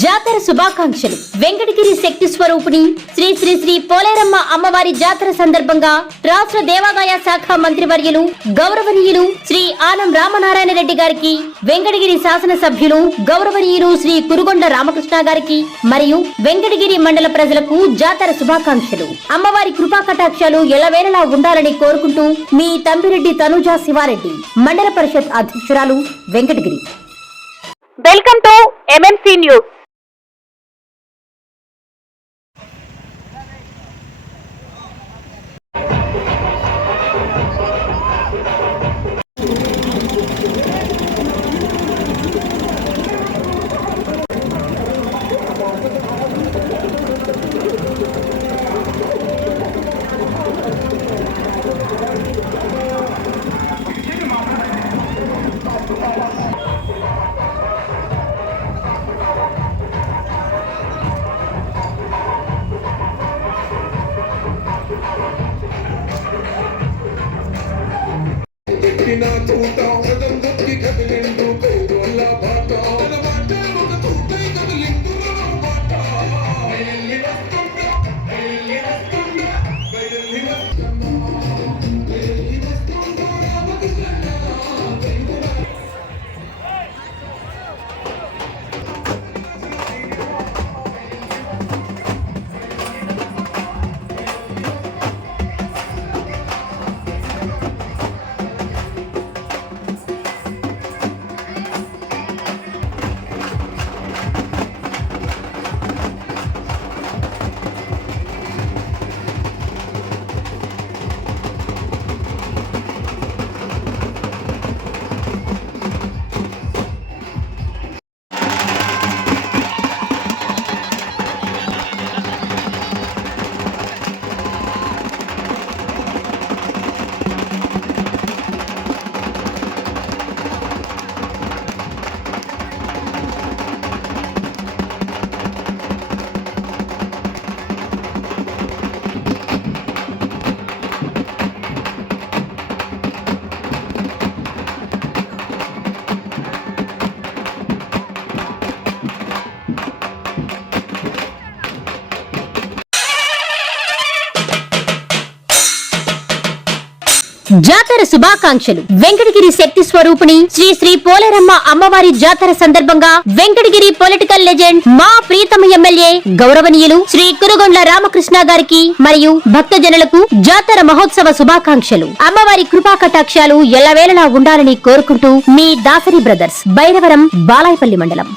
జాతర శుభాకాంక్షలు. వెంకటగిరి శక్తి స్వరూపిణి శ్రీ శ్రీ శ్రీ పోలేరమ్మ అమ్మవారి జాతర సందర్భంగా రాష్ట్ర దేవాదాయ శాఖ మంత్రివర్యులు గౌరవనీయులు శ్రీ ఆనం రామనారాయణ రెడ్డి గారికి వెంకటగిరి శాసనసభ్యులు గౌరవనీయులు శ్రీ కురుగొండ రామకృష్ణ గారికి మరియు వెంకటగిరి మండల ప్రజలకు జాతర శుభాకాంక్షలు. అమ్మవారి కృపా కటాక్షాలు ఎలవేళలా ఉండాలని కోరుకుంటూ మీ తంబిరెడ్డి తనుజా శివారెడ్డి మండల పరిషత్ అధ్యక్షురాలు Venkatagiri. Welcome to MMC news జాతర శుభాకాంక్షలు. వెంకటగిరి శక్తి స్వరూపిణి శ్రీ శ్రీ పోలేరమ్మ అమ్మవారి జాతర సందర్భంగా వెంకటగిరి పొలిటికల్ లెజెండ్ మా ప్రీతమ ఎమ్మెల్యే గౌరవనీయులు శ్రీ కురుగొండ్ల రామకృష్ణ గారికి మరియు భక్తజనులకు జాతర మహోత్సవ శుభాకాంక్షలు. అమ్మవారి కృపా కటాక్షాలు ఎల్లవేళలా ఉండాలని కోరుకుంటూ మీ దాసరి బ్రదర్స్ బైరవరం బాలాయపల్లి మండలం.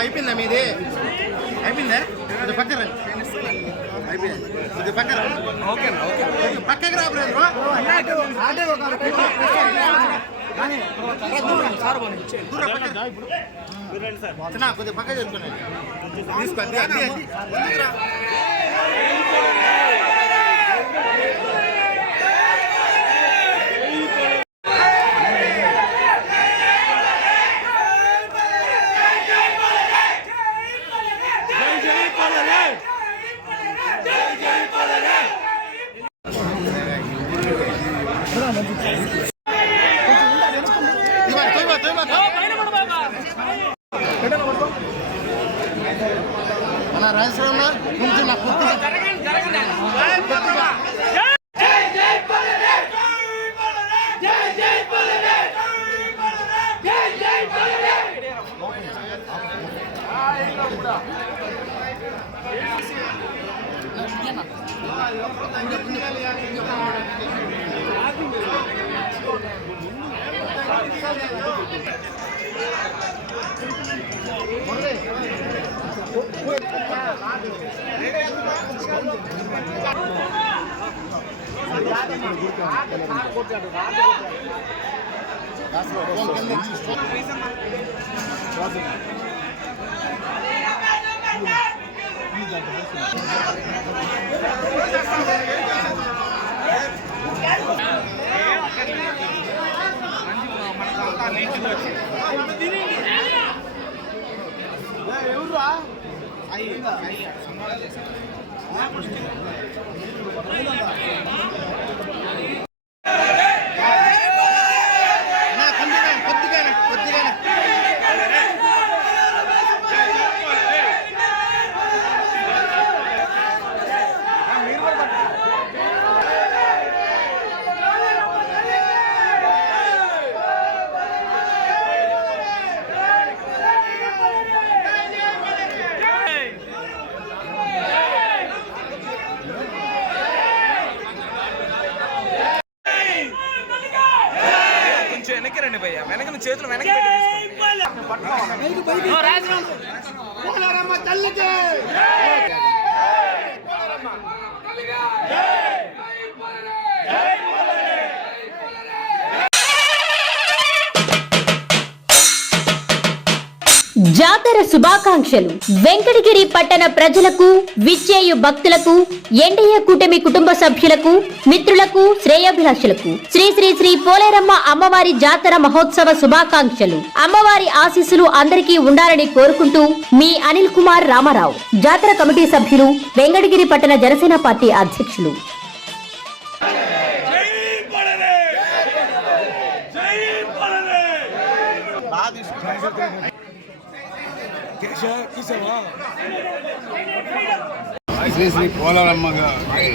అయిపోయిందా మీది? అయిపోయిందా? ఇది పక్కన రండి. అయిపోయింది. ఇది పక్కన ఓకే ఓకే పక్కకి రా కొద్దిగా పక్క చేసుకున్నాను తీసుకోండి అది, అది, అది. ముందుకు రా. ఇవ్వ, తొయ్యవ, తొయ్యవ, తొయ్యవ. మన రాజశ్రామ కొంచెం నాకు కొద్దిగా ఎవరు కొద్దిగా కొద్దిగానే పోలేరమ్మ తల్లికి! జాతర శుభాకాంక్షలు. వెంకటగిరి పట్టణ ప్రజలకు విచ్చేయు భక్తులకు ఎన్డీఏ కూటమి కుటుంబ సభ్యులకు మిత్రులకు శ్రేయాభిలాషులకు. శ్రీ శ్రీ శ్రీ పోలేరమ్మ అమ్మవారి జాతర మహోత్సవ శుభాకాంక్షలు. అమ్మవారి ఆశీస్సులు అందరికీ ఉండాలని కోరుకుంటూ మీ అనిల్ కుమార్ రామారావు జాతర కమిటీ సభ్యులు వెంకటగిరి పట్టణ జనసేన పార్టీ అధ్యక్షులు. శ్రీ శ్రీ పోలరమ్మ గారి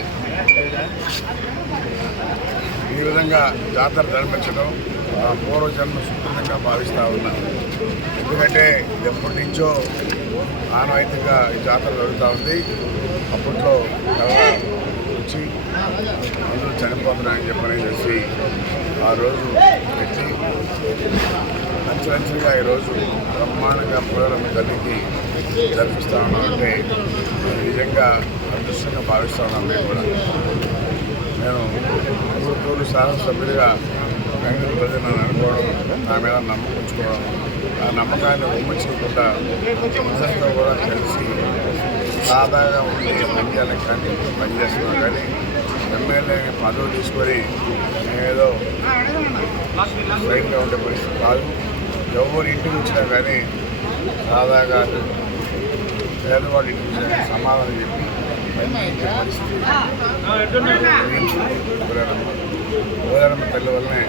ఈ విధంగా జాతర నిర్మించడం ఆ పూర్వజన్మ సుకృతంగా భావిస్తూ ఉన్నాను ఎందుకంటే ఎప్పటి నుంచో ఆనవాయితీగా ఈ జాతర జరుగుతూ ఉంది. అప్పట్లో వచ్చి అందరూ చనిపోతున్నారని చెప్పని చెప్పి ఆ రోజు పెట్టి అంచెలంచెలుగా ఈరోజు బ్రహ్మాండంగా పోలరమ్మ తల్లికి జరిపిస్తూ ఉన్నాం. అంటే నిజంగా అదృష్టంగా భావిస్తూ ఉన్నాం నేను కూడా. నేను మూడు రోజులు సభ్యులుగా బెంగళూరు ప్రజలను అనుకోవడం నా మీద నమ్మకం ఉంచుకోవడం ఆ నమ్మకాన్ని ఉమ్మచ్చుకుంటా అందరితో కూడా కలిసి సాదాగా ఉండి పనిచేయాలని కానీ పనిచేస్తున్నాం కానీ ఎమ్మెల్యే పదవి తీసుకొని ఏదో సైడ్గా ఉండే పరిస్థితి కాదు. ఎవరు ఇంటికి వచ్చినా కానీ సాదాగా పేదవాడి ఇంటికి వచ్చినా సమాధానం చెప్పి పనిచేసే పరిస్థితి గోదారమ్మ తల్లి వల్లనే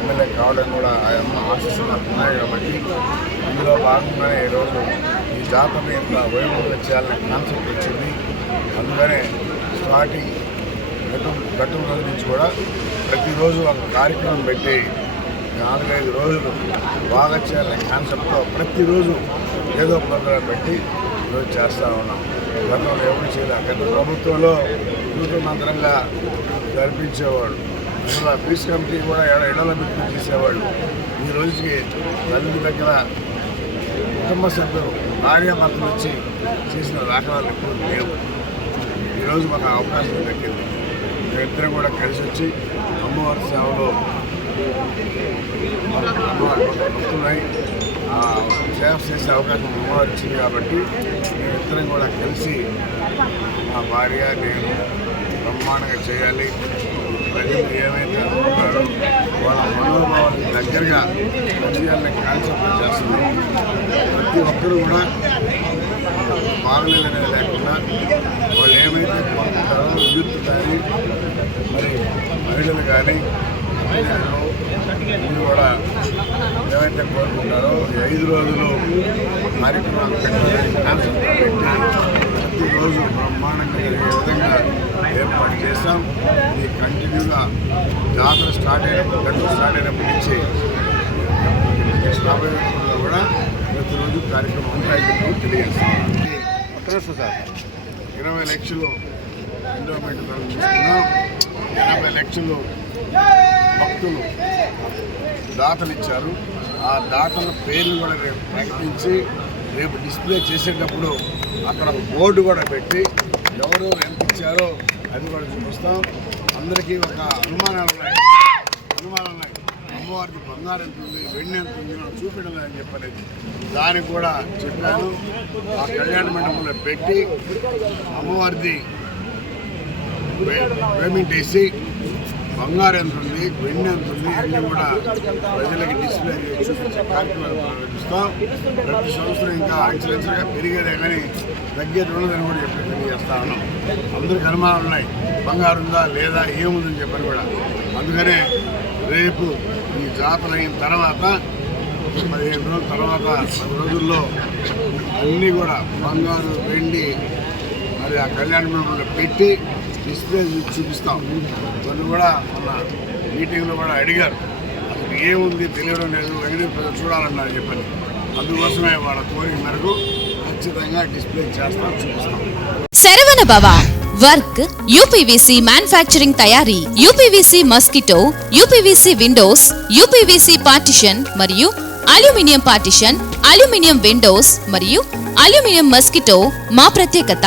ఎమ్మెల్యే కావడం కూడా ఆయన అమ్మ నాకు ఉన్నాయి కాబట్టి అందులో భాగంగానే ఈరోజు ఈ జాతరని ఇంత వైభవంగా చేయాలనే కాన్సెప్ట్ వచ్చింది. అందుకనే స్టార్టింగ్ గతం గతం రోజు నుంచి కూడా ప్రతిరోజు ఒక కార్యక్రమం పెట్టి నాలుగైదు రోజులు బాగా చేయాలనే కాన్సెప్ట్తో ప్రతిరోజు ఏదో ప్రోగ్రాం పెట్టి ఈరోజు చేస్తూ ఉన్నాం. గతంలో ఎవరు చేయలేదు గత ప్రభుత్వంలో మంత్రంగా జరిపించేవాడు అసలు పీస్ కమిటీ కూడా ఎడ ఎడల పెట్టి చేసేవాళ్ళు. ఈ రోజుకి తల్లి దగ్గర కుటుంబ సభ్యులు భార్యాభర్తలు వచ్చి చేసిన దాఖలాలు ఎప్పుడు లేవు. ఈరోజు మాకు అవకాశం దక్కింది. మేమిద్దరం కూడా కలిసి వచ్చి అమ్మవారి సేవలో వస్తున్నాయి సేవ చేసే అవకాశం అమ్మవారు ఇచ్చింది కాబట్టి మేమిద్దరం కూడా కలిసి మా భార్య నేను బ్రహ్మాండంగా చేయాలి ప్రజలు ఏమైతే అనుకుంటారో వాళ్ళ మనోభావాలకు దగ్గరగా పనిచేయాలనే కాన్సెప్ట్ చేస్తున్నాం ప్రతి ఒక్కరూ కూడా బాగలేదనేది లేకుండా వాళ్ళు ఏమైతే కోరుకుంటారో యూత్ కానీ మరి మహిళలు కానీ మీరు కూడా ఏమైతే కోరుకుంటారో ఐదు రోజులు కార్యక్రమాలు పెట్టాలని కాన్సెప్ట్ ప్రతిరోజు బ్రహ్మాండంగా జరిగే విధంగా ఏర్పాటు చేశాం. ఇది కంటిన్యూగా జాతర స్టార్ట్ అయినప్పుడు గంటలు స్టార్ట్ అయినప్పటి నుంచి రాబోయే రోజుల్లో కూడా ప్రతిరోజు కార్యక్రమం ఉంటాయని చెప్పి తెలియజేస్తాం సార్. ఇరవై లక్షలు ఎండోమెంట్ తీసుకున్నాం ఎనభై లక్షలు భక్తులు దాతలు ఇచ్చారు ఆ దాతల పేర్లు కూడా రేపు ప్రకటించి రేపు డిస్ప్లే చేసేటప్పుడు అక్కడ బోర్డు కూడా పెట్టి ఎవరు ఎంత ఇచ్చారో అది కూడా చూపిస్తాం. అందరికీ ఒక అనుమానాలు ఉన్నాయి. అనుమానాలు ఉన్నాయి. అమ్మవారికి బంగారం ఎంత ఉంది వెండి ఎంత ఉంది మనం చూపించడం అని చెప్పలేదు దానికి కూడా చెప్పాను. ఆ కళ్యాణ మండపంలో పెట్టి అమ్మవారిది పేమెంట్ వేసి బంగారం ఎంత ఉంది వెండి ఎంత ఉంది అన్నీ కూడా ప్రజలకి డిస్ప్లే చేసి చూపించే కార్యక్రమాలు ప్రారంభిస్తాం. ప్రతి సంవత్సరం ఇంకా అంచెలంచెలుగా పెరిగేదే కానీ తగ్గేది ఉండదని కూడా చెప్పి తెలియజేస్తా ఉన్నాం. అందరికి అనుమానాలు ఉన్నాయి. బంగారు ఉందా లేదా ఏముందని చెప్పని కూడా. అందుకనే రేపు ఈ జాతర అయిన తర్వాత పదిహేను రోజుల తర్వాత పది రోజుల్లో అన్నీ కూడా బంగారు వెండి మరి ఆ కళ్యాణ మండపంలో పెట్టి డిస్ప్లే చూపిస్తాం. కొన్ని కూడా మన మీటింగ్లో కూడా అడిగారు. అసలు ఏముంది తెలియడం లేదు. వెంకటేశ్వర చూడాలన్నారు చెప్పని అందుకోసమే వాళ్ళ కోరిక మేరకు ఖచ్చితంగా డిస్ప్లే చేస్తాం చూపిస్తాం. Saravana Baba work UPVC manufacturing తయారీ UPVC mosquito UPVC windows UPVC partition మరియు అల్యూమినియం పార్టిషన్ అల్యూమినియం విండోస్ మరియు అల్యూమినియం మస్కిటో మా ప్రత్యేకత.